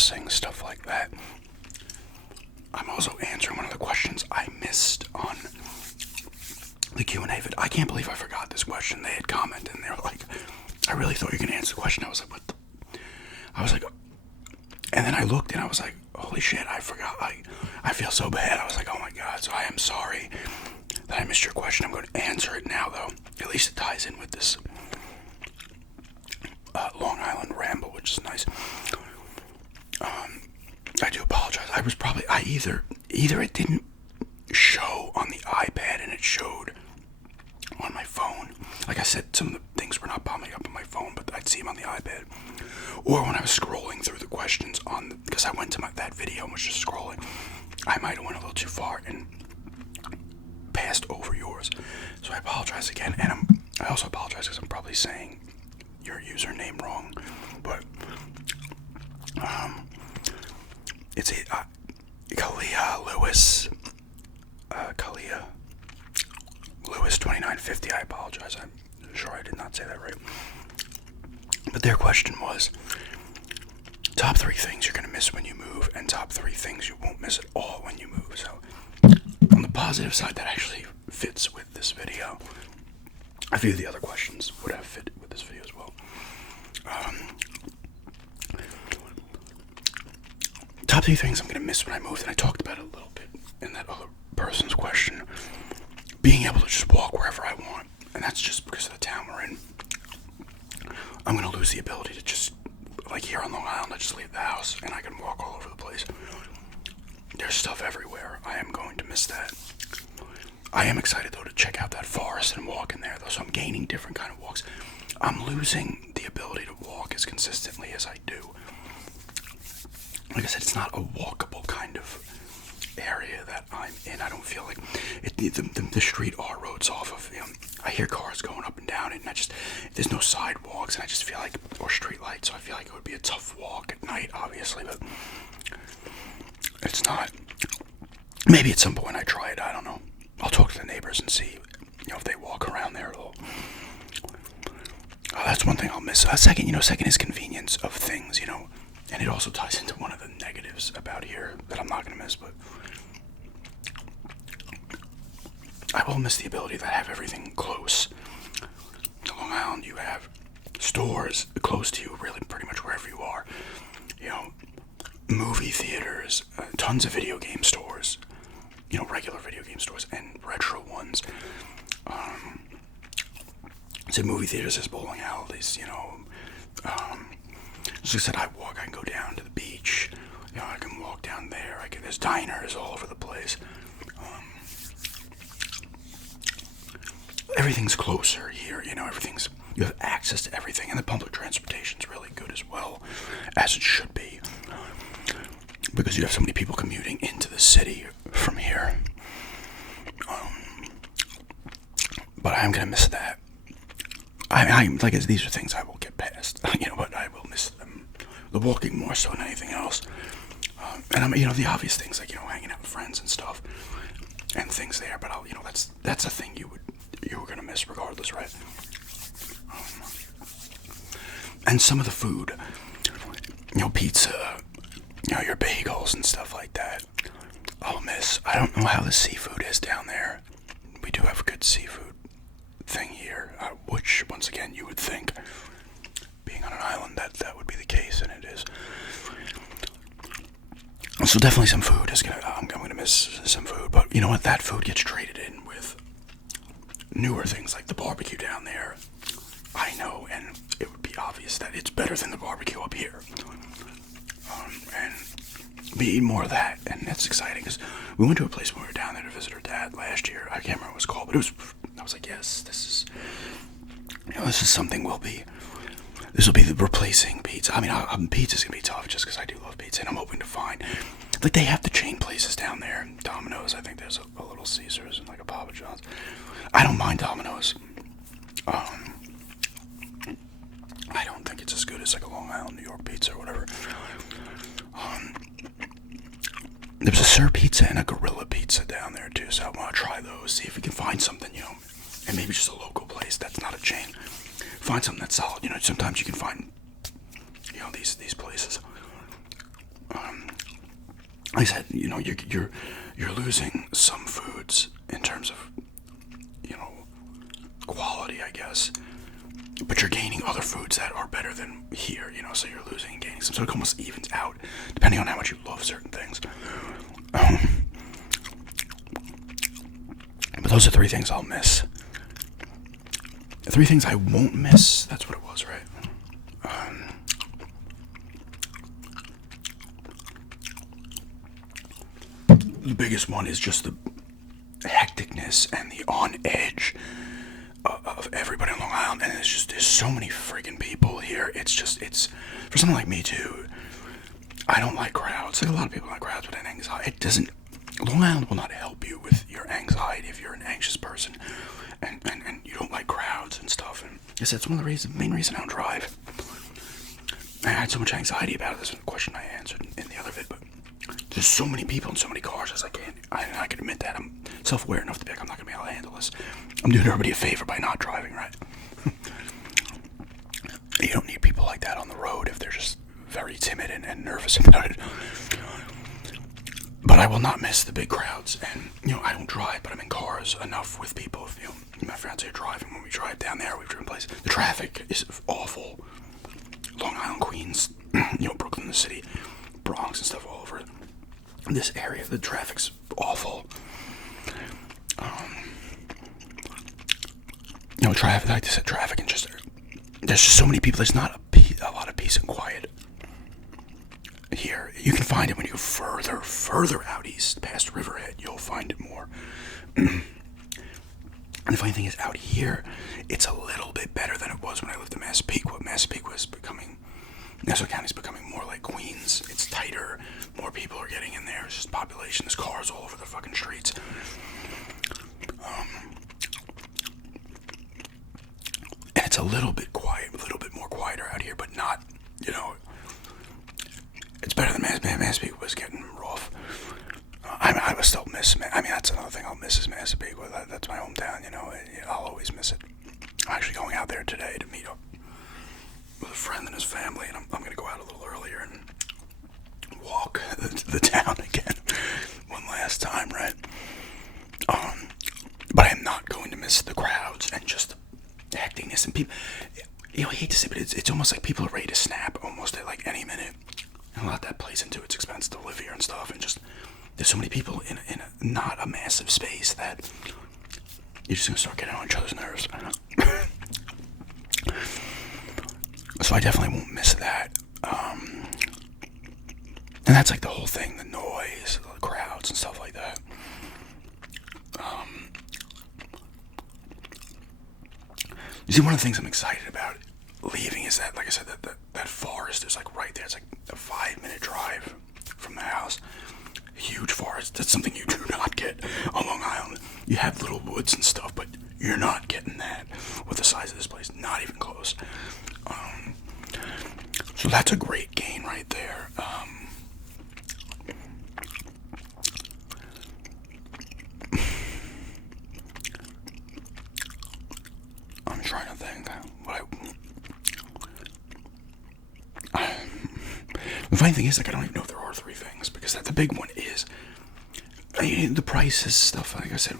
missing, stuff like that. I'm also answering one of the questions I missed on the Q&A vid. I can't believe I forgot this question. They had commented and they were like, I really thought you were going to answer the question. I was like, what the? I was like, and then I looked and I was like, holy shit, I forgot. I feel so bad. I was like, oh my god. So I am sorry that I missed your question. I'm going to answer it now, though. At least it ties in with this Long Island Ramble, which is nice. I do apologize. I was probably, either it didn't show on the iPad and it showed on my phone. Like I said, some of the things were not popping up on my phone, but I'd see them on the iPad. Or when I was scrolling through the questions because I went to that video and was just scrolling, I might have went a little too far and passed over yours. So I apologize again, and I also apologize because I'm probably saying your username wrong, but it's Kalia Lewis. Kalia Lewis 2950. I apologize. I'm sure I did not say that right. But their question was, top 3 things you're going to miss when you move, and top 3 things you won't miss at all when you move. So, on the positive side, that actually fits with this video. A few of the other questions would have fit with this video as well. Top 3 things I'm going to miss when I move, and I talked about it a little bit in that other person's question. Being able to just walk wherever I want, and that's just because of the town we're in. I'm going to lose the ability to just, like here on Long Island, I just leave the house and I can walk all over the place. There's stuff everywhere. I am going to miss that. I am excited, though, to check out that forest and walk in there, though, so I'm gaining different kind of walks. I'm losing the ability to walk as consistently as I do. Like I said, it's not a walkable kind of area that I'm in. I don't feel like it. The street are roads off of. I hear cars going up and down it, and there's no sidewalks, and I just feel like, or street lights. So I feel like it would be a tough walk at night, obviously, but it's not. Maybe at some point I try it. I don't know. I'll talk to the neighbors and see, if they walk around there a little. That's one thing I'll miss. Second is convenience of things, and it also ties into one of the negatives about here that I'm not going to miss, but I will miss the ability to have everything close. In Long Island, you have stores close to you, really pretty much wherever you are. Movie theaters, tons of video game stores, regular video game stores and retro ones. So movie theaters, there's bowling alleys, as I said, I can go down to the beach, I can walk down there, there's diners all over the place. Everything's closer here, you have access to everything, and the public transportation's really good as well, as it should be, because you have so many people commuting into the city from here. But I am going to miss that. These are things I will get past, but I will miss them. The walking more so than anything else. And the obvious things like, hanging out with friends and stuff, and things there, but that's a thing you were going to miss regardless, right? And some of the food, pizza, your bagels and stuff like that, I'll miss. I don't know how the seafood is down there. We do have a good seafood thing here, which, once again, you would think, being on an island, that would be the case, and it is. So definitely some food is I'm gonna miss some food, but you know what? That food gets traded in with newer things like the barbecue down there. I know, and it would be obvious that it's better than the barbecue up here. And we eat more of that, and that's exciting because we went to a place when we were down there to visit her dad last year. I can't remember what it was called, but I was like, yes, this is something this will be the replacing pizza. I mean, pizza's gonna be tough just because I do love pizza, and I'm hoping to find, they have the chain places down there. Domino's, I think there's a Little Caesars and like a Papa John's. I don't mind Domino's. I don't think it's as good as like a Long Island, New York pizza or whatever. There's a Sir Pizza and a Gorilla Pizza down there too, so I want to try those, see if we can find something, and maybe just a local place that's not a chain. Find something that's solid, sometimes you can find, these places. like I said, you're losing some foods in terms of, quality, I guess. But you're gaining other foods that are better than here, so you're losing and gaining some. So it almost evens out, depending on how much you love certain things. But those are three things I'll miss. Three things I won't miss. That's what it was, right? The biggest one is just the hecticness and the on edge of everybody on Long Island, and there's so many friggin' people here. It's for someone like me too. I don't like crowds. Like a lot of people like crowds with an anxiety. It doesn't. Long Island will not help you with your anxiety if you're an anxious person, and you don't like crowds and stuff. And I said it's one of the main reason I don't drive. I had so much anxiety about it. This is a question I answered in the other vid, but there's so many people and so many cars. I can admit that. I'm self-aware enough to be like, I'm not gonna be able to handle this. I'm doing everybody a favor by not driving, right? You don't need people like that on the road if they're just very timid and nervous about it. But I will not miss the big crowds. And, I don't drive, but I'm in cars enough with people. If, my friends are driving. When we drive down there, we've driven places. The traffic is awful. Long Island, Queens, Brooklyn, the city, Bronx and stuff all over this area. The traffic's awful. Traffic, like I said, traffic and there's just so many people. There's not a lot of peace and quiet here. You can find it when you go further out east, past Riverhead. You'll find it more. And the funny thing is, out here, it's a little bit better than it was when I lived in Massapequa. Nassau County's becoming more like Queens. It's tighter. More people are getting in there. It's just population. There's cars all over the fucking streets. And it's a little bit quiet, a little bit more quieter out here, but not, it's better than Massapequa was getting rough. I will still miss, that's another thing I'll miss is Massapequa. That's my hometown, I'll always miss it. I'm actually going out there today to meet up with a friend and his family, and I'm going to go out a little earlier and walk the town again one last time, right? But I'm not going to miss the crowds and just the hecticness and people. I hate to say, but it's almost like people are ready to snap almost at like any minute. And a lot that plays into its expense to live here and stuff, and just there's so many people in not a massive space that you're just gonna start getting on each other's nerves. So I definitely won't miss that. And that's like the whole thing, the noise, the crowds and stuff like that. You see, one of the things I'm excited about leaving is that, like I said, that forest is like right there. It's like a 5-minute drive from the house. Huge forest. That's something you do not get on Long Island. You have little woods and stuff, but you're not getting that with the size of this place. Not even close. So that's a great gain right there. I'm trying to think what the funny thing is, like, I don't even know if there are three things, because the big one is the prices stuff. Like I said,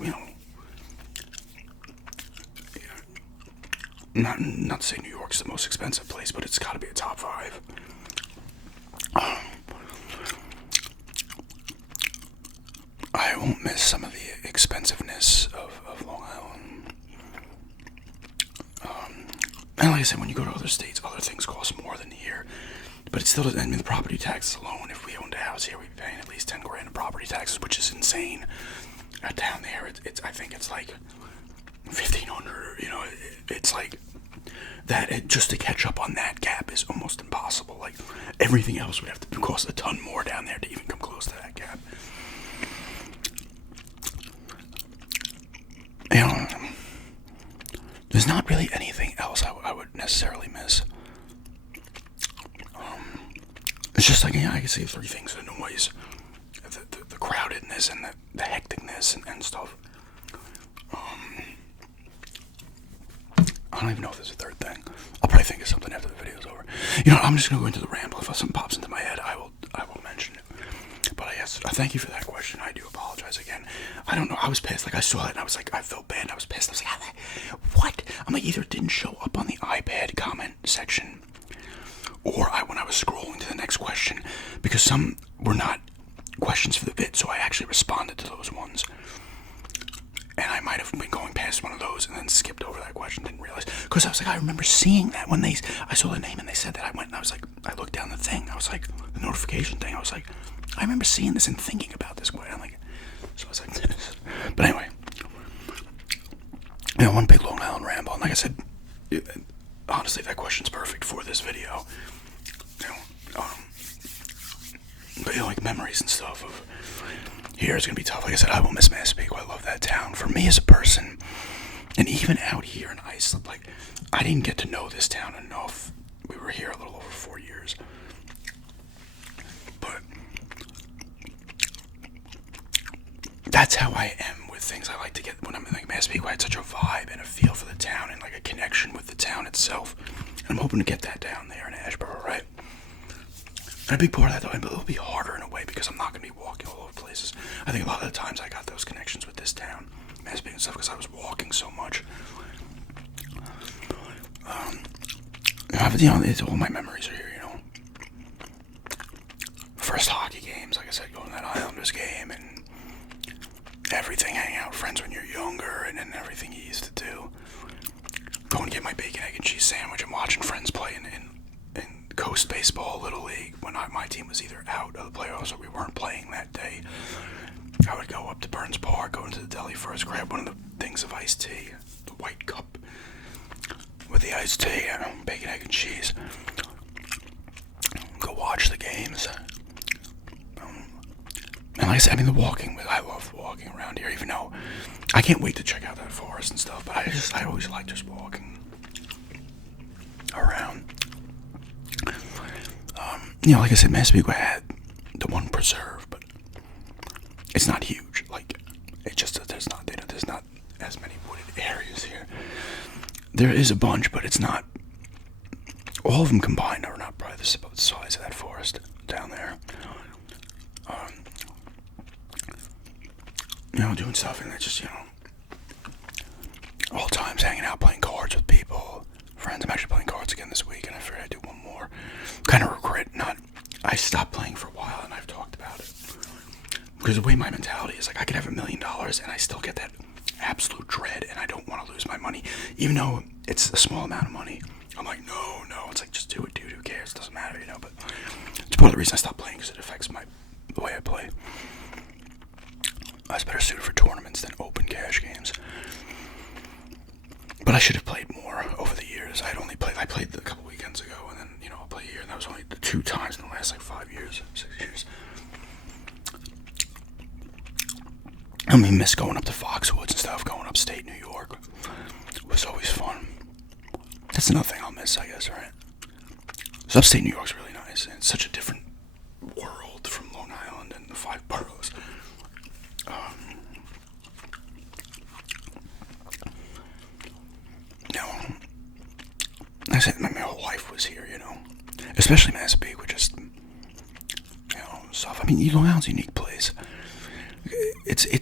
not to say New York's the most expensive place, but it's got to be a top 5. I won't miss some of the expensiveness of Long Island. And like I said, when you go to other states, other things cost more than here. But it still doesn't. The property taxes alone, if we owned a house here, we'd be paying at least $10,000 in property taxes, which is insane. Down there, I think it's like $1,500. It's like that. Just to catch up on that gap is almost impossible. Like everything else would have to cost a ton more down there to even come close to that gap. There's not really anything else I would necessarily miss. It's just like, I can see 3 things: the noise, the crowdedness, and the hecticness and stuff. I don't even know if there's a third thing. I'll probably think of something after the video's over. I'm just gonna go into the ramble. If something pops into my head, I will mention it. But I guess Yes, thank you for that question. I do apologize again. I don't know. I was pissed. Like, I saw it and I was like, I felt bad. I was pissed. I was like, what? I'm like, either it didn't show up on the iPad comment section, or when I was scrolling to the next question, because some were not questions for the bit, so I actually responded to those ones. And I might have been going past one of those and then skipped over that question, didn't realize. Because I was like, I remember seeing that when I saw the name and they said that. I went and I was like, I looked down the thing. I was like, the notification thing. I was like, I remember seeing this and thinking about this. I'm like, so I was like, but anyway, one big Long Island ramble. And like I said, honestly, that question's perfect for this video. But like memories and stuff of here is gonna be tough. Like I said, I will miss Massapequa. I love that town. For me as a person, and even out here in Iceland, like I didn't get to know this town enough. We were here a little over 4 years, but that's how I am with things. I like to get when I'm in like Massapequa. I had such a vibe and a feel for the town and like a connection with the town itself. And I'm hoping to get that down there in Ashboro, right? And a big part of that, though, it'll be harder in a way because I'm not going to be walking all over places. I think a lot of the times I got those connections with this town, Massapequa and stuff, because I was walking so much. All my memories are here, First hockey games, like I said, going to that Islanders game and everything, hanging out with friends when you're younger, and then everything you used to do. Going to get my bacon, egg, and cheese sandwich and watching friends play in Coast Baseball Little League when my team was either out of the playoffs or we weren't playing that day. I would go up to Burns Park, go into the deli first, grab one of the things of iced tea, the white cup with the iced tea, bacon, egg, and cheese. Go watch the games. And like I said, the walking, I love walking around here, even though I can't wait to check out that forest and stuff, but I always like just walking around. Like I said, Massapequa had the one preserve, but it's not huge. Like, it just, there's not as many wooded areas here. There is a bunch, but it's not, all of them combined are not probably the size of that forest down there. Doing stuff, and it's just, all times hanging out, playing cards with people, friends. I'm actually playing cards again this week, and I figured I'd do one more. Kind of regret I stopped playing for a while, and I've talked about it. Because the way my mentality is, like, I could have $1 million, and I still get that absolute dread, and I don't want to lose my money. Even though it's a small amount of money, I'm like, no. It's like, just do it, dude. Who cares? It doesn't matter, But it's part of the reason I stopped playing, because it affects the way I play. I was better suited for tournaments than open cash games. But I should have played more over the years. I played a couple weekends ago, and then, I'll play a year, and that was only 2 times in the last, 5 years, 6 years. Miss going up to Foxwoods and stuff, going upstate New York. It was always fun. That's another thing I'll miss, I guess, right? So upstate New York's really nice, and it's such a different world from Long Island and the 5 boroughs. I said my whole life was here, especially Massapequa, just, stuff. Long Island's a unique place. It's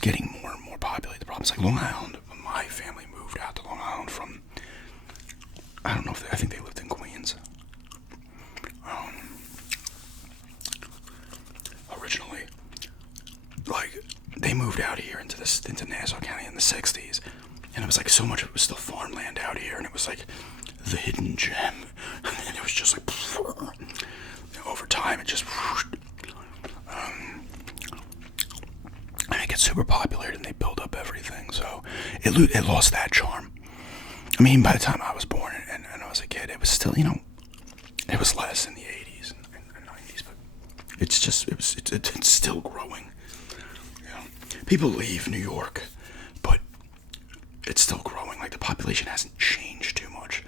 getting more and more populated. The problem is, Long Island, my family moved out to Long Island from, I don't know I think they lived in Queens. Originally, they moved out here into Nassau County in the 60s, and it was so much of it was still farmland out here, and it was the hidden gem, and it was just over time it just and it gets super popular, and they build up everything, so it lost that charm. By the time I was born and I was a kid, it was still, it was less in the 80s and 90s, but it's still growing. People leave New York, but it's still growing. The population hasn't changed too much.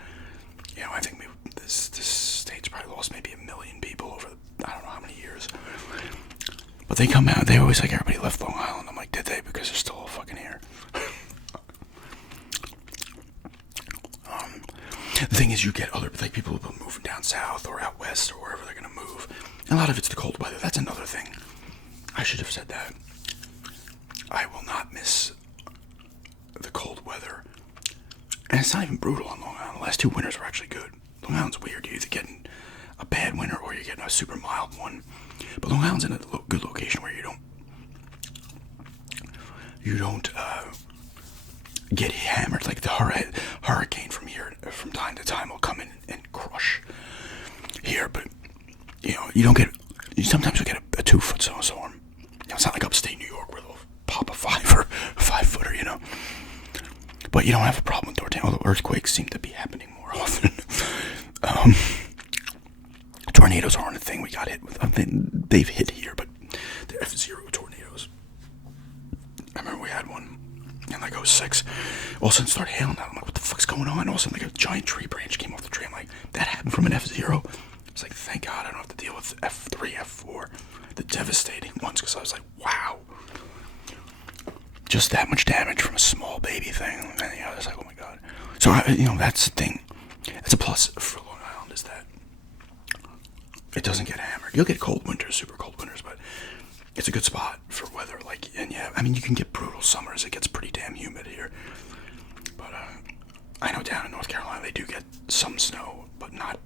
I think this state's probably lost maybe 1 million people over I don't know how many years. But they come out, they always everybody left Long Island. I'm like, did they? Because they're still all fucking here. The thing is, you get other, like, people who are moving down south or out west or wherever they're gonna move. A lot of it's the cold weather. That's another thing. I should have said that. I will not miss the cold weather. And it's not even brutal on Long Island. The last 2 winters were actually good. Long Island's weird. You're either getting a bad winter or you're getting a super mild one. But Long Island's in a good location where you don't get hammered. Like the hurricane from here, from time to time, will come in and crush here. But you don't get. Sometimes you get a 2-foot snowstorm. It's not like upstate New York where they'll pop a 5-footer. But you don't have a problem with tornadoes. Although earthquakes seem to be happening more often. Tornadoes aren't a thing we got hit with. I mean, they've hit here, but they're F0 tornadoes. I remember we had one in like 06. All of a sudden it started hailing down. I'm like, what the fuck's going on? All of a sudden like a giant tree branch came off the tree. I'm like, that happened from an F0? It's like, thank God I don't have to deal with F3, F4, the devastating ones, because I was like, wow. Just that much damage from a small baby thing. And I was like, oh my God. So, that's the thing. That's a plus for Long Island, is that it doesn't get hammered. You'll get cold winters, super cold winters, but it's a good spot for weather. Like, and yeah, I mean, you can get brutal summers. It gets pretty damn humid here. But I know down in North Carolina they do get some snow, but not,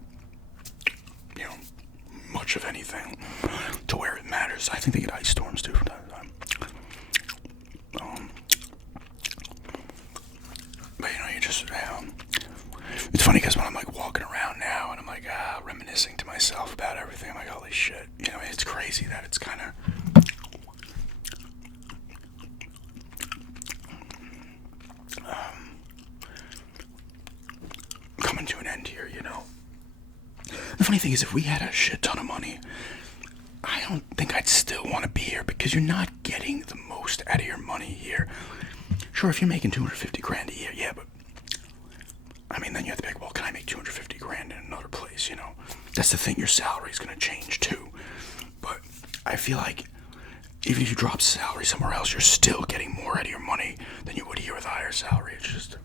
much of anything to where it matters. I think they get ice storms too from time to time. But you just, it's funny because when I'm like walking around now and I'm like reminiscing to myself about everything, I'm like, holy shit, it's crazy that it's kind of coming to an end here. The funny thing is, if we had a shit ton of money, I don't think I'd still want to be here, because you're not getting the most out of your money here. Sure, if you're making $250,000 a year, yeah, but I mean, then you have to be like, well, can I make $250,000 in another place? That's the thing. Your salary is going to change too. But I feel like even if you drop salary somewhere else, you're still getting more out of your money than you would here with a higher salary. It's just,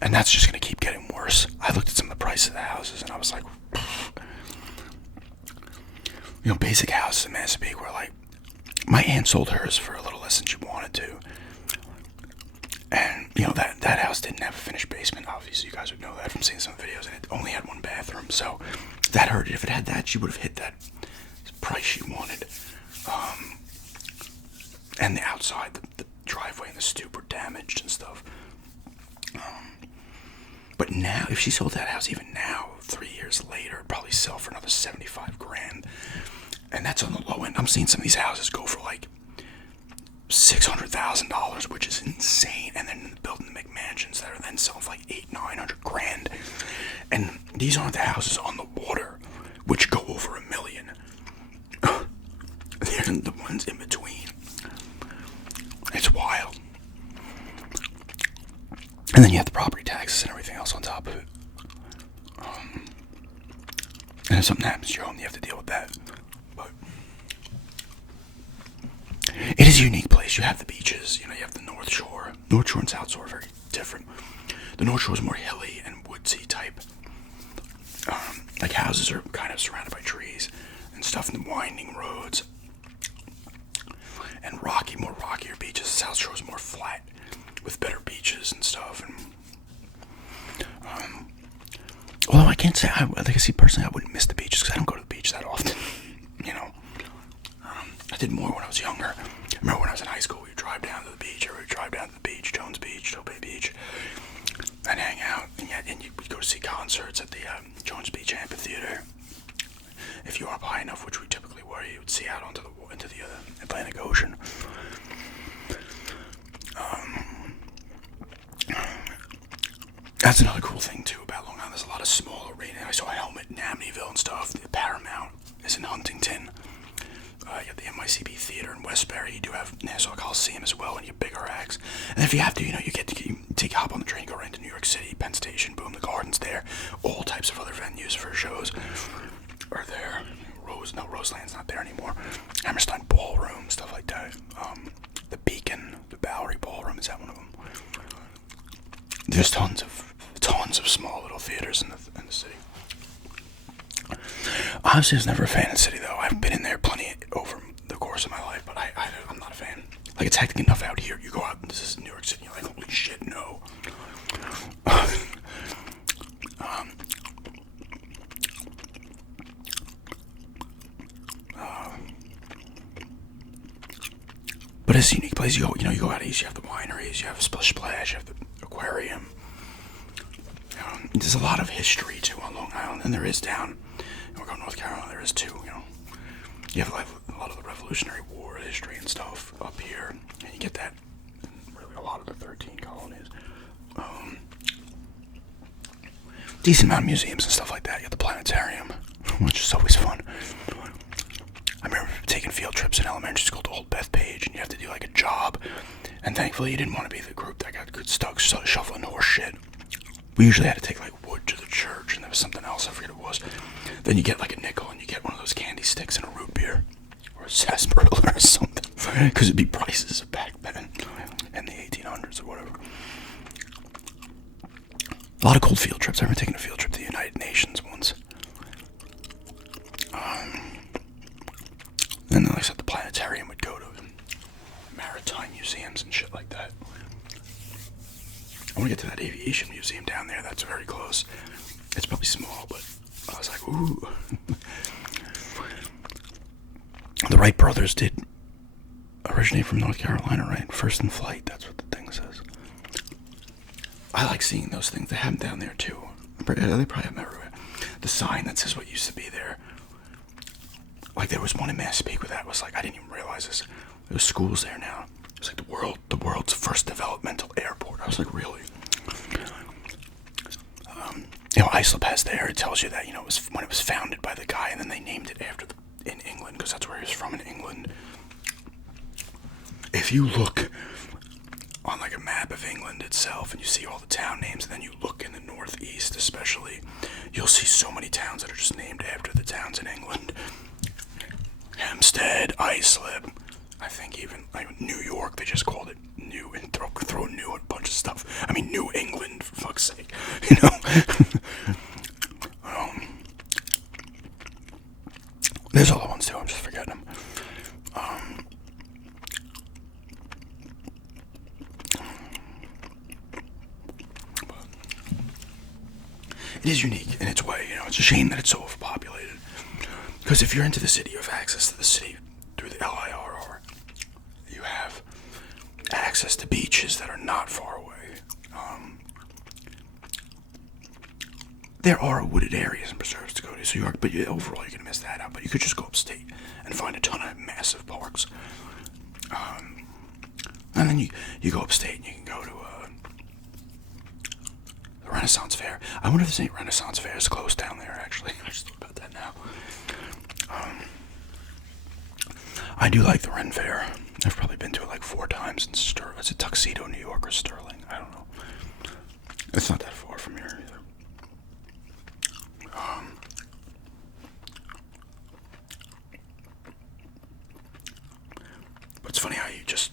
and that's just going to keep getting worse. I looked at some of the prices of the houses and I was like, basic houses in Massapequa were like, my aunt sold hers for a little less than she wanted to. And, that house didn't have a finished basement. Obviously, you guys would know that from seeing some videos. And it only had 1 bathroom. So, that hurt. If it had that, she would have hit that price she wanted. And the outside, the driveway and the stoop were damaged and stuff. But now, if she sold that house even now, 3 years later, it'd probably sell for another $75,000. And that's on the low end. I'm seeing some of these houses go for like $600,000, which is insane. And then building the McMansions that are then selling for like $800,000-900,000. And these aren't the houses on the water, which go over $1 million. They're the ones in between. It's wild. And then you have the property taxes and everything else on top of it. And if something happens to your home, you have to deal with that. But it is a unique place. You have the beaches, you have the North Shore. North Shore and South Shore are very different. The North Shore is more hilly and woodsy type. Like houses are kind of surrounded by trees and stuff, and winding roads. And more rockier beaches. The South Shore is more flat with better beaches and stuff. And although I can't say, personally, I wouldn't miss the beaches because I don't go to the beach that often. I did more when I was younger. I remember when I was in high school, we would drive down to the beach, Jones Beach, Tobay Beach, and hang out. And we'd go to see concerts at the Jones Beach Amphitheater. If you were up high enough, which we typically were, you would see out into the Atlantic Ocean. That's another cool thing too about Long Island. There's a lot of small arenas. I saw Helmet in Amityville and stuff. The Paramount is in Huntington. You have the NYCB Theater in Westbury. You do have Nassau Coliseum as well, and you have bigger acts. And if you have to, you hop on the train, go right into New York City, Penn Station, boom, the Garden's there. All types of other venues for shows are there. Roseland's not there anymore. Hammerstein Ballroom, stuff like that. The Beacon, the Bowery Ballroom, is that one of them? There's tons of tons of small little theaters in the city. Honestly, I was never a fan of the city, though. I've been in there plenty over the course of my life, but I'm not a fan. Like, it's hectic enough out here. You go out, and this is New York City, and you're like, holy shit, no. But it's a unique place. You go out east. You have the wineries. You have a Splish Splash. You have the aquarium. There's a lot of history too on Long Island, and there is down. And we're going to North Carolina. There is too. You have like a lot of the Revolutionary War history and stuff up here, and you get that in really a lot of the 13 colonies. Decent amount of museums and stuff like that. You got the planetarium, which is always fun. I remember taking field trips in elementary school to Old Bethpage, and you have to do like a job. And thankfully, you didn't want to be the group that got stuck shuffling horse shit. We usually had to take like wood to the church, and there was something else, I forget what it was. Then you get like a nickel, and you get one of those candy sticks and a root beer, or a sarsaparilla or something, because it'd be prices back then, in the 1800s or whatever. A lot of cool field trips. I remember taking a field trip to the United Nations once. And then, like I said, the planetarium would go to maritime museums and shit like that. I want to get to that aviation museum down there. That's very close. It's probably small, but I was like, ooh. The Wright brothers did originate from North Carolina, right? First in flight, that's what the thing says. I like seeing those things. They have them down there, too. They probably have them everywhere. The sign that says what used to be there. Like, there was one in Massapequa that was like, I didn't even realize this. There's schools there now. It was like the world's first developmental airport. I was like, really? Islip has there. It tells you that, it was when it was founded by the guy, and then they named it after in England, because that's where he was from, in England. If you look on like a map of England itself, and you see all the town names, and then you look in the northeast especially, you'll see so many towns that are just named after the towns in England. Hampstead, Islip, I think even like New York, they just called it New, and throw New at a bunch of stuff. I mean, New England, for fuck's sake, There's other ones too, I'm just forgetting them. It is unique in its way, it's a shame that it's so overpopulated. Because if you're into the city, you have access to the city through the LIRR. You have access to beaches that are not far away. There are wooded areas and preserves to go to, so but overall you're going to miss that out. But you could just go upstate and find a ton of massive parks. And then you go upstate and you can go to the Renaissance Fair. I wonder if there's any Renaissance fairs close down there, actually. I just thought about that now. I do like the Ren Fair. I've probably been to it like 4 times in Is it Tuxedo, New York, or Sterling? I don't know. It's not that far from here either. But it's funny how you just,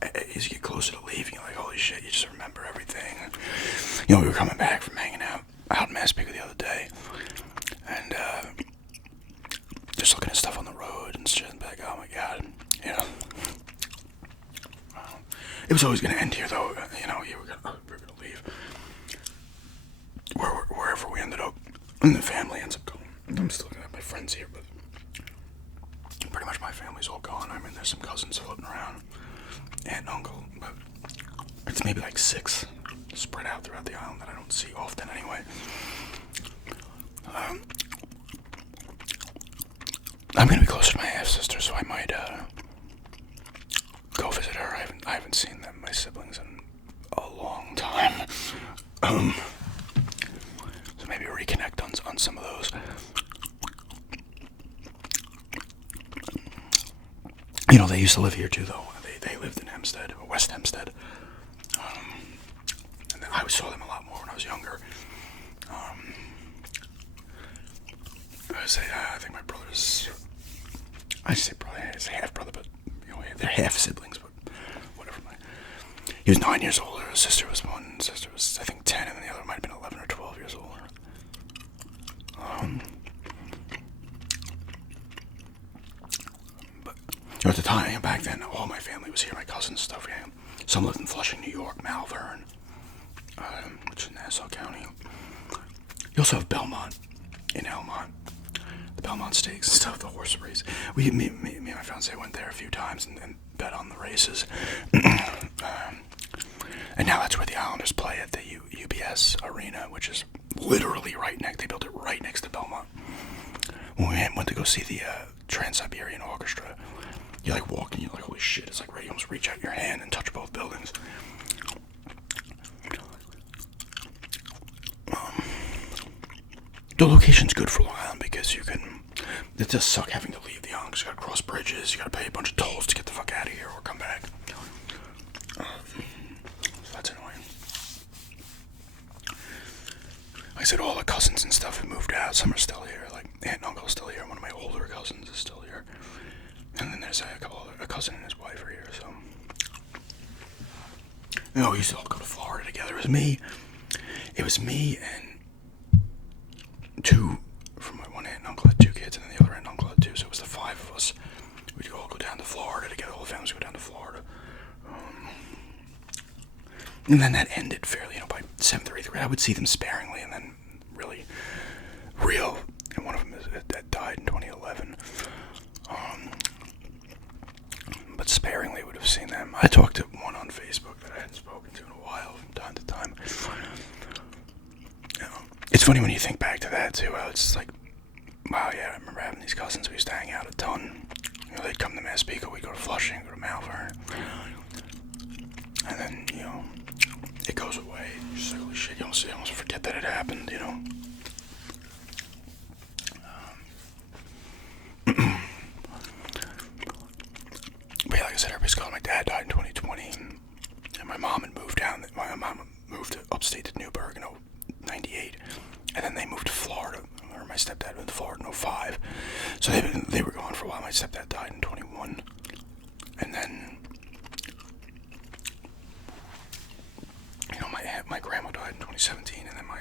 as you get closer to leaving, you're like, holy shit, you just remember everything. We were coming back from hanging out in Massapequa the other day, and just looking at stuff on the road and shit, and like, oh my god, It was always going to end here, though. We were going to leave. Wherever we ended up, and the family ends up going. I'm still going to have my friends here, but pretty much my family's all gone. I mean, there's some cousins floating around, aunt and uncle, but it's maybe like 6 spread out throughout the island that I don't see often anyway. I'm going to be closer to my half-sister, so I might go visit her. I haven't seen them, my siblings, in a long time. So maybe reconnect on some of those. They used to live here too, though. They lived in Hempstead, or West Hempstead. And I saw them a lot more when I was younger. I think my brother's, I say brother, it's a half brother, but they're half siblings, but whatever. He was 9 years older. His sister was 1. His sister was, I think, 10, and then the other might have But at the time, back then, all my family was here. My cousins and stuff. Yeah. Some lived in Flushing, New York, Malvern, which is Nassau County. You also have Belmont in Elmont. The Belmont Stakes and stuff, the horse race. Me and my fiance went there a few times and bet on the races. And now that's where the Islanders play at the UBS Arena, which is literally right next. They built it right next to Belmont. When we went to go see the Trans-Siberian Orchestra, you like walk and you're like, holy shit! It's like right, you almost reach out your hand and touch both buildings. The location's good for Long Island because you can. It does suck having to leave the island because you gotta cross bridges, you gotta pay a bunch of tolls to get the fuck out of here or come back. So that's annoying. Like I said, all the cousins and stuff have moved out. Some are still here. Like aunt and uncle are still here. One of my older cousins is still here, and then there's a cousin and his wife are here. So, we used to all go to Florida together. It was me and two from my one aunt and uncle had 2 kids, and then the other aunt and uncle had 2. So it was the 5 of us. We'd all go down to Florida together. All the families would go down to Florida. And then that ended fairly, by 7th or 8th grade. I would see them sparingly, and then really real. And one of them that died in 2011. But sparingly would have seen them. I talked to one on Facebook that I hadn't spoken to in a while from time to time. It's funny when you think back to that too. It's like, wow, yeah, I remember having these cousins. We used to hang out a ton. They'd come to Massapequa, we'd go to Flushing, go to Malvern. And then, it goes away. You're just like, holy shit, you almost forget that it happened, But yeah, like I said, everybody's gone. My dad died in 2020, and my mom had moved down. My mom moved upstate to Newburgh in 98, and then they moved to Florida. Or my stepdad moved to Florida in 05. So they were gone for a while. My stepdad died in 21, and then my grandma died in 2017, and then my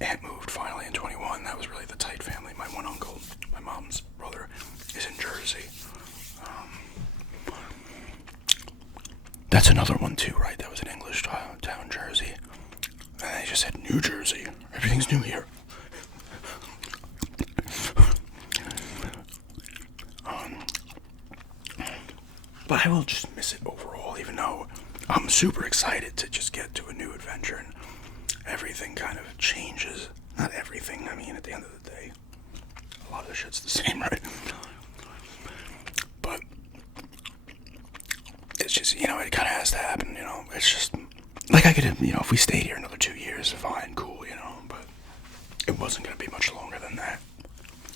aunt moved finally in 21. That was really the tight family. My one uncle, my mom's brother, is in Jersey. That's another one too, right? That was an English town, Jersey. And they just said New Jersey. Everything's new here. But I will just miss it overall, even though I'm super excited to just get to a new adventure and everything kind of changes. Not everything, I mean, at the end of the day, a lot of the shit's the same, right? But it's just, it kind of has to happen, It's just, like I could have, if we stayed here another 2 years, fine, cool, but it wasn't going to be much longer than that.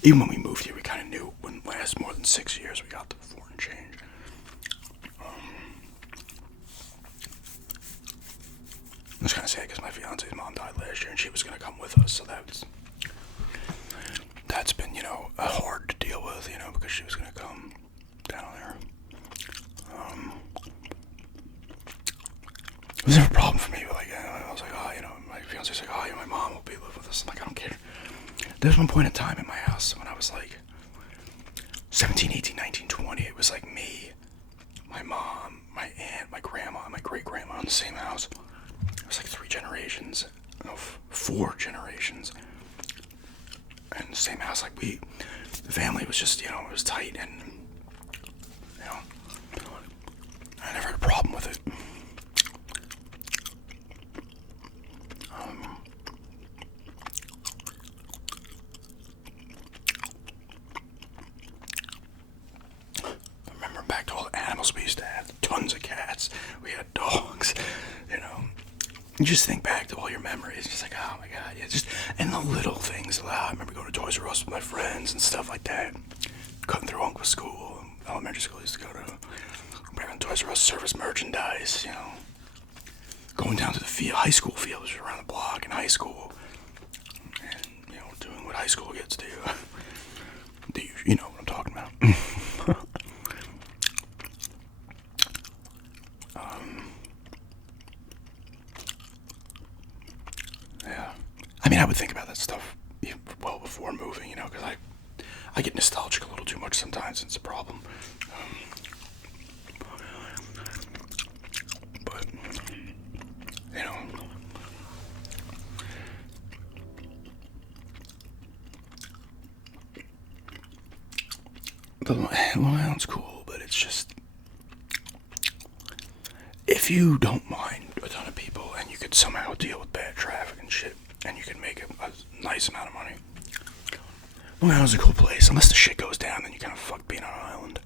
Even when we moved here, we kind of knew it wouldn't last more than 6 years. We got to 4 and change. I was kind of sad because my fiance's mom died last year and she was going to come with us, so that's been, hard to deal with, because she was going to come down there. It was never a problem for me, but I was like, my fiance's like, my mom will be living with us. I'm like, I don't care. There's one point in time in my house when I was like 17, 18, 19, 20, it was like me, my mom, my aunt, my grandma, and my great-grandma in the same house. It was like 3 generations, 4 generations, in the same house. Like the family was just, it was tight, and, I never had a problem with it. Back to all the animals we used to have. Tons of cats. We had dogs. You just think back to all your memories. Just like, oh my god, yeah. And the little things. I remember going to Toys R Us with my friends and stuff like that. Cutting through Uncle's school. Elementary school, I used to go to. Back on Toys R Us, service merchandise. Going down to the field, high school fields around the block in high school. And, doing what high school gets to. You know what I'm talking about. mean, I would think about that stuff well before moving, you know, because I get nostalgic a little too much sometimes. It's a problem. But you know, Long Island's cool, but it's just if you don't mind a ton of people and you could somehow deal with bad traffic and shit, and you can make a nice amount of money. Long Island's a cool place, unless the shit goes down, then you kind of fuck being on an island.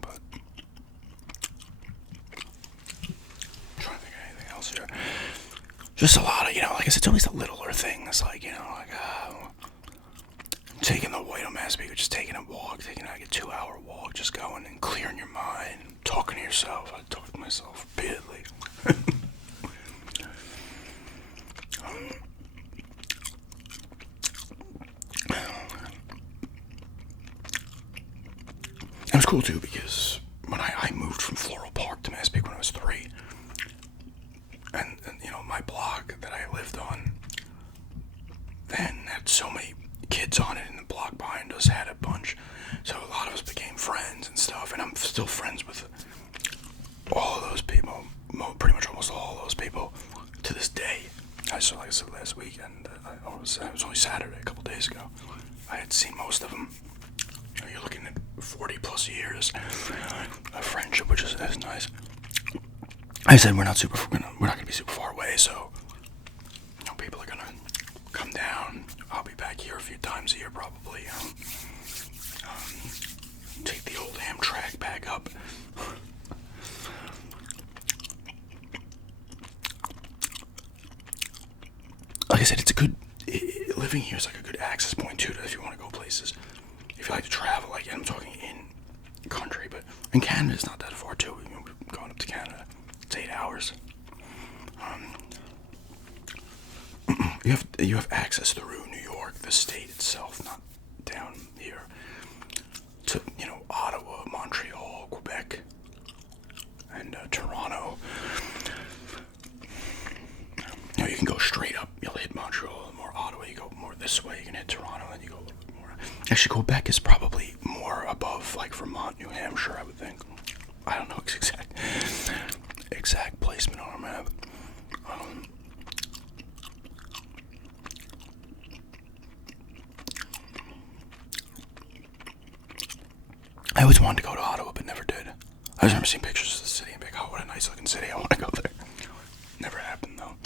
But I'm trying to think of anything else here. Just a lot of, you know, like I said, it's always the littler things, like, you know, like, taking the White Massapequa, just taking a walk, taking like a 2-hour walk, just going and clearing your mind, talking to yourself. I talk to myself repeatedly. It was cool too because when I moved from Floral Park to Massapequa when I was 3, and you know, my block that I lived on then had so many kids on it, and the block behind us had a bunch, so a lot of us became friends and stuff, and I'm still friends with all of those people, pretty much almost all of those people to this day. Like I said last weekend, it was only Saturday, a couple days ago. I had seen most of them. You know, you're looking at 40 plus years of friendship, which is nice. I said we're not going to be super far away, so you know, people are gonna come down. I'll be back here a few times a year probably. Take the old Amtrak back up. Like I said, it's a good living here is like a good access point too if you want to go places. If you like to travel, like I'm talking in country, but in Canada it's not that far too. We're going up to Canada. It's 8 hours. You have access through New York, the state itself, not down here, to, you know, Ottawa, Montreal, Quebec, and Toronto. You know, you can go straight up. You'll hit Montreal, more Ottawa. You go more this way. You can hit Toronto, and you go a little bit more. Actually, Quebec is probably more above, like Vermont, New Hampshire, I would think. I don't know exact placement on a map. I always wanted to go to Ottawa, but never did. I just remember seeing pictures of the city and being like, oh, what a nice looking city. I want to go there. Never happened, though.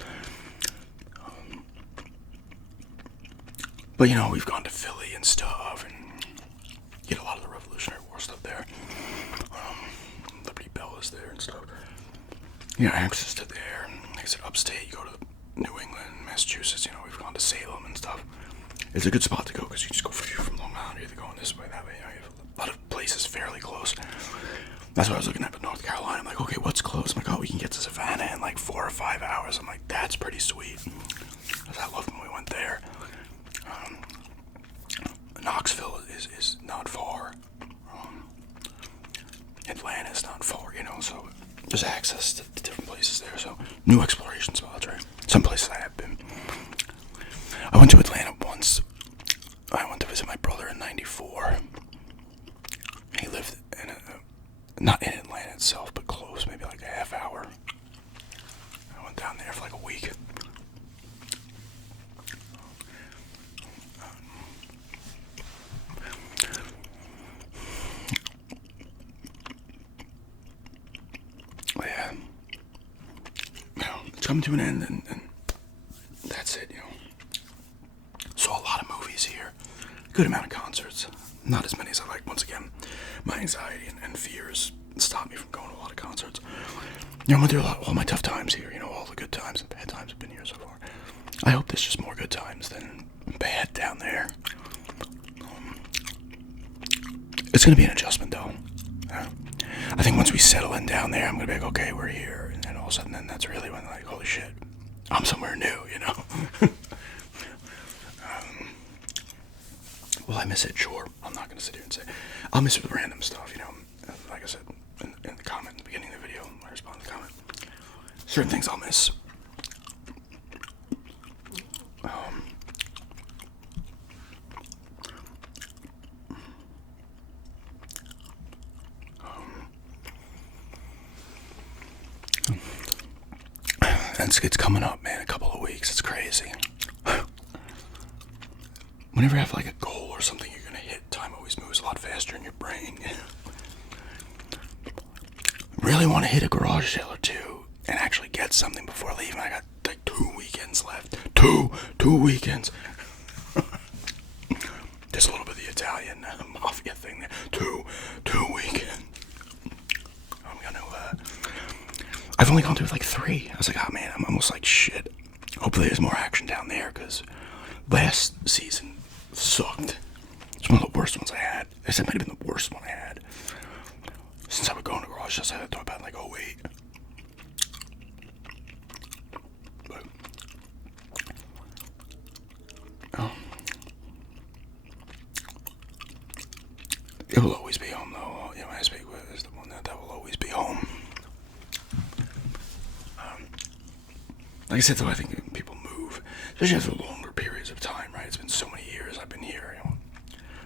But, you know, we've gone to Philly and stuff, and get a lot of the Revolutionary War stuff there. Liberty Bell is there and stuff. You know, access to there. Like I said, upstate, you go to New England, Massachusetts, you know, we've gone to Salem and stuff. It's a good spot to go because you just go from Long Island, you're either going this way, that way, you know, you have a lot of places fairly close. That's what I was looking at with North Carolina. I'm like, okay, what's close? I'm like, oh, we can get to Savannah in like 4 or 5 hours. I'm like, that's pretty sweet. I loved when we went there. Knoxville is not far. Atlanta's not far, you know, so there's access to different places there. So new exploration spots, right? Some places I have been. I went to Atlanta once. I went to visit my brother in '94. He lived in not in Atlanta itself, but close, maybe like a half hour. I went down there for like a week. Yeah, you know, it's coming to an end, and that's it, you know. Saw a lot of movies here, good amount of concerts, not as many as I like. Once again, my anxiety and fears stopped me from going to a lot of concerts. You know, I went through all my tough times here, you know, all the good times and bad times have been here so far. I hope there's just more good times than bad down there. It's going to be an adjustment, though. I think once we settle in down there, I'm going to be like, okay, we're here. And then all of a sudden, then that's really when, like, holy shit, I'm somewhere new, you know? Will I miss it? Sure. I'm not going to sit here and say, I'll miss it with random stuff, you know? like I said in the comment in the beginning of the video, I respond to the comment. Certain things I'll miss. And it's coming up, man. A couple of weeks. It's crazy. Whenever you have like a goal or something you're gonna hit, time always moves a lot faster in your brain. Really want to hit a garage sale or two and actually get something before leaving. I got like 2 weekends left. Two weekends. There's a little bit of the Italian mafia thing there. Two weekends. I'm gonna. I've only gone through like 3. I was like, oh man, I'm almost like shit. Hopefully there's more action down there because last season sucked. It's one of the worst ones I had. I said it might have been the worst one I had since I would go in the garage. Just I thought about like 08. But it will always be home though. Yeah, my speak with is the one that will always be home. Like I said though, I think people move, especially after longer periods of time, right? It's been so many years I've been here. You know,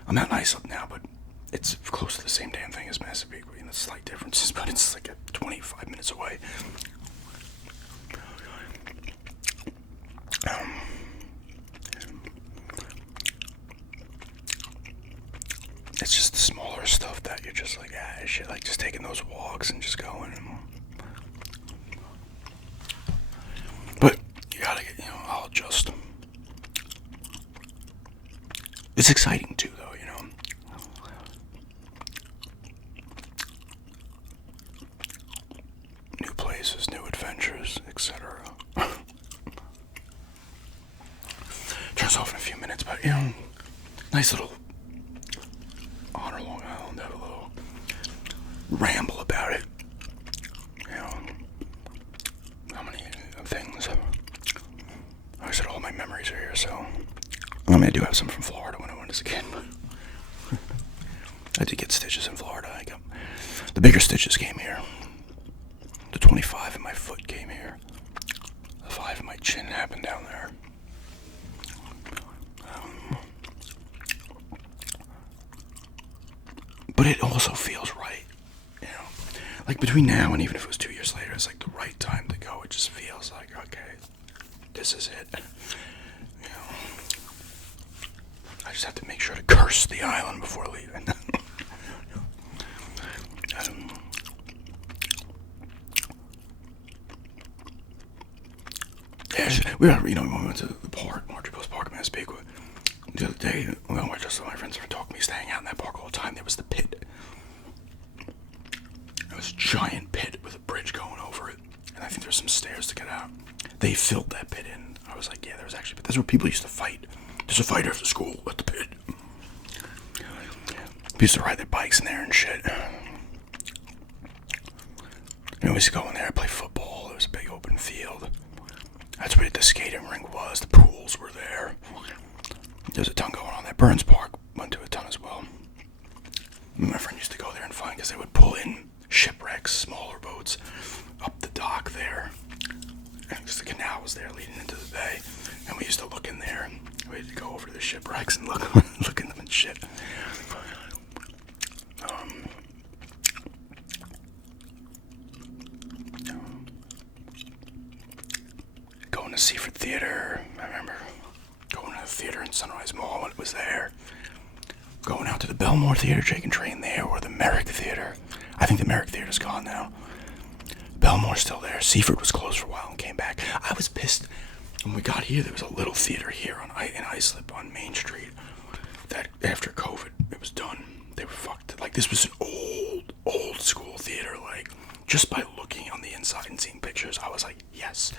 I'm at Islip now, but it's close to the same damn thing as Massapequa. You know, slight differences, but it's like 25 minutes away. It's just the smaller stuff that you're just like, shit, like just taking those walks and just going. But you gotta get, I'll adjust. It's exciting too, though, New places, new adventures, etc. Turns off in a few minutes, but, nice little honor Long Island, have a little ramble about it. How many things? Like I said, all my memories are here, so I mean, I do have some from Florida when I went as a kid, but I did get stitches in Florida. The bigger stitches came here. The 25 in my foot came here. The 5 in my chin happened down there. But it also feels right, Like between now and even if it was 2 years later, it's like the right time to go. It just feels like, okay, this is it. I just have to make sure to curse the island before leaving. We went to the park, Marjorie Post Park in Massapequa. The other day, my friends were talking. We used to hang out in that park all the time. There was the pit. It was a giant pit with a bridge going over it. And I think there's some stairs to get out. They filled that pit in. I was like, yeah, there was actually, but that's where people used to fight. There's a fight after school at the pit. People used to ride their bikes in there and shit. And we used to go in there and play football. There was a big open field. That's where the skating rink was. The pools were there. There's a ton going on there. Burns Park went to a ton as well. My friend used to go there and find, because they would pull in shipwrecks, smaller boats, up the dock there. And because the canal was there leading into the bay. And we used to look in there. We had to go over to the shipwrecks and look in them and shit. Going to Seaford Theater. I remember going to the theater in Sunrise Mall when it was there. Going out to the Belmore Theater, taking train there, or the Merrick Theater. I think the Merrick Theater's gone now. Belmore's still there. Seaford was closed for a while and came back. I was pissed. When we got here, there was a little theater here in Islip on Main Street that after COVID, it was done. They were fucked. Like, this was an old school theater. Like, just by looking on the inside and seeing pictures, I was like, yes,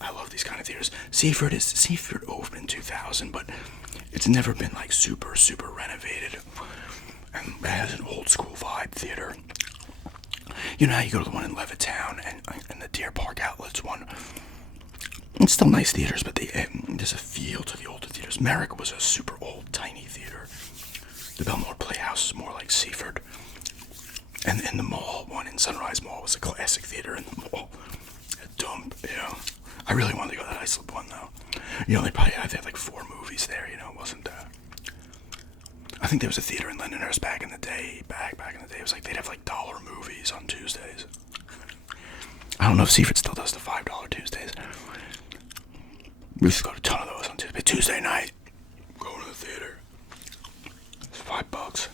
I love these kind of theaters. Seaford opened in 2000, but it's never been like super renovated. And it has an old school vibe theater. You know how you go to the one in Levittown and the Deer Park Outlets one? It's still nice theaters, but there's a feel to the older theaters. Merrick was a super old, tiny theater. The Belmore Playhouse is more like Seaford. And in the mall, one in Sunrise Mall was a classic theater in the mall. Dump, yeah. I really wanted to go to that Iceland one though. They probably had like 4 movies there. It wasn't. I think there was a theater in Londonhurst back in the day. Back in the day, it was like they'd have like dollar movies on Tuesdays. I don't know if Seaford still does the $5 Tuesdays. We used to go to a ton of those on Tuesday. Tuesday night, going to the theater. It's $5.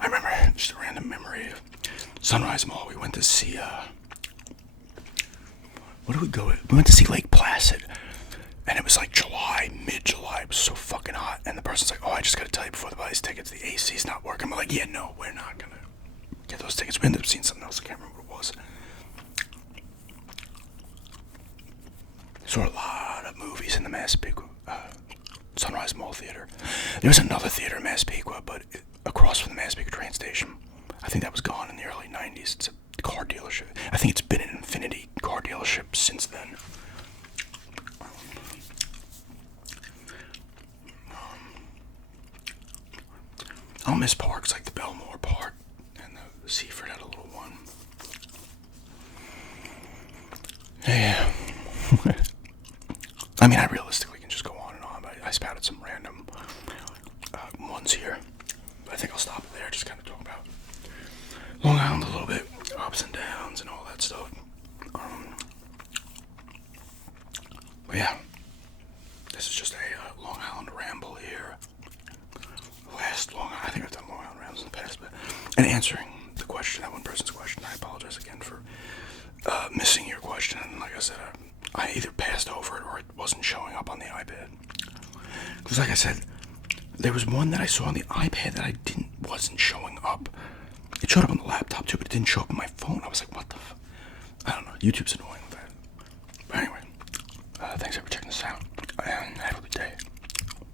I remember, just a random memory of Sunrise Mall. We went to see, what did we go with? We went to see Lake Placid. And it was like July, mid-July. It was so fucking hot. And the person's like, oh, I just gotta tell you before the buy these tickets, the AC's not working. I'm like, yeah, no, we're not gonna get those tickets. We ended up seeing something else. I can't remember what it was. Saw a lot of movies in the Massapequa, Sunrise Mall Theater. There was another theater in Massapequa, but across from the Massapequa train station. I think that was gone in the early 90s. It's a car dealership. I think it's been an Infinity car dealership since then. I'll miss parks like the Belmore Park and the Seaford had a little one. Yeah. I mean, I realistically can just go on and on, but I spouted some random ones here. I think I'll stop it there, just kind of talk about Long Island a little bit, ups and downs and all that stuff. But yeah, this is just a Long Island ramble here. Last Long Island, I think I've done Long Island rambles in the past, but and answering the question, that one person's question, I apologize again for missing your question. And like I said, I either passed over it or it wasn't showing up on the iPad. Because like I said, there was one that I saw on the iPad that wasn't showing up. It showed up on the laptop too, but it didn't show up on my phone. I was like, what the I don't know, YouTube's annoying.